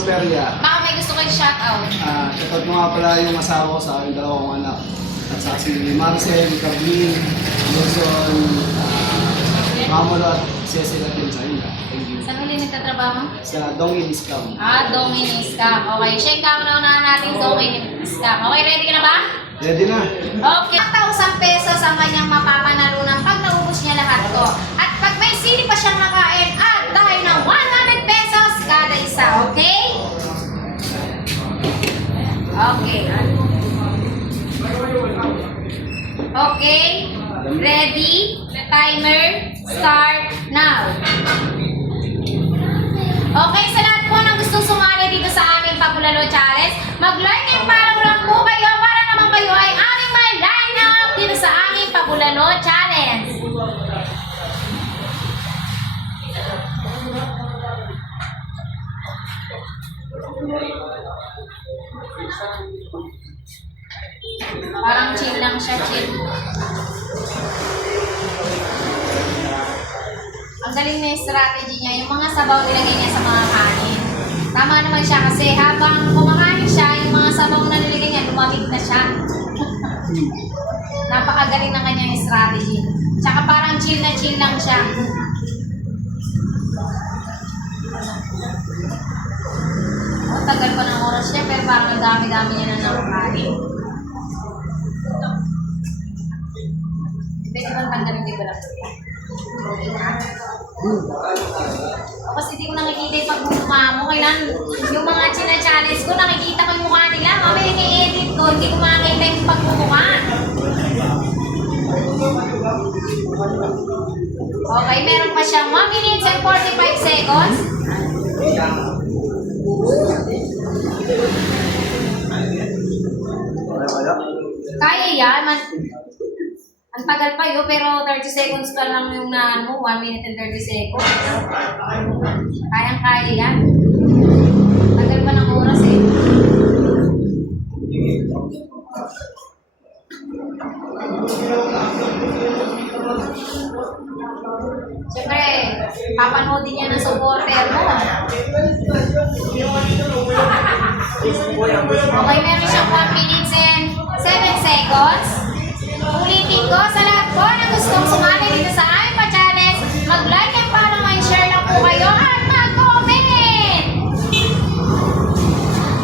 Perya. Baka may gusto kayo shoutout. Shoutout mo nga pala yung asawa ko sa aking dalawang anak. At sa si Marcel, Kablin, Luzon, Mamulo at Cecil at yun sa inyo. Thank you. Saan huli nagtatrabaho? Sa Dongin Scam. Dongin Scam. Okay, siya yung kauna-unahan natin Dongin Scam. Okay, ready ka na ba? Ready na. Okay. 1,000 pesos ang kanyang mapapanalunan pag naubos niya lahat to. At pag may sili pa siyang makain, at tayo ng 100 pesos kada isa. Okay? Okay. Okay? Ready? Timer, start now. Okay, sa lahat po ng gustong sumali dito sa aming Pabulalo Challenge, mag-like and follow lang po kayo para naman kayo ay aming may line up dito sa aming Pabulalo Challenge. Parang chill lang siya, chill. Ang galing na yung strategy niya, yung mga sabaw nilagay niya sa mga kanin. Tama naman siya kasi habang kumakain siya, yung mga sabaw na nilagay niya, lumamig na siya. Napakagaling ng kanyang strategy. Tsaka parang chill na chill lang siya. Ang tagal pa ng oras niya, pero parang ang dami-dami niya na nakakain. Pwede bang tanggalin dito lang? Kasi di ko nakikita yung pagmumukha mo. Kailan yung mga china-challenge ko, nakikita ko yung mukha nila. Mamaya i-edit ko, hindi ko makikita yung pagmumukha. Okay, meron pa siyang 1 minutes and 45 seconds. Kaya yan. Ang tagal pa yun, pero 30 seconds pa lang yung na 1 minute and 30 seconds. Kayang-kaya yan. Tagal pa ng oras eh. Siyempre, papanoodin niya ng supporter mo. Okay, meron siyang 1 minute and 7 seconds. Ulitin ko sa lahat po na gustong sumali dito sa aming pa-challenge, mag-like and follow and share lang po kayo at mag-comment!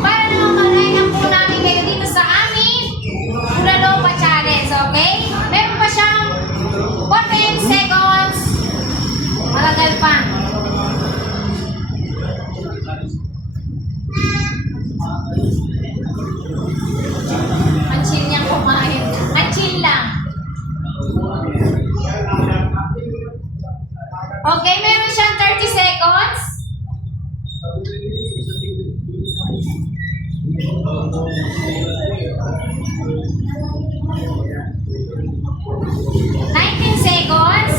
Para naman mag-like po namin kayo dito sa aming Bulalo pa-challenge, okay? Meron pa siyang 48 seconds. Malagal pa. Ang chill niyang kumain. Ang chill lang. Okay, meron siyang 30 seconds. Seconds.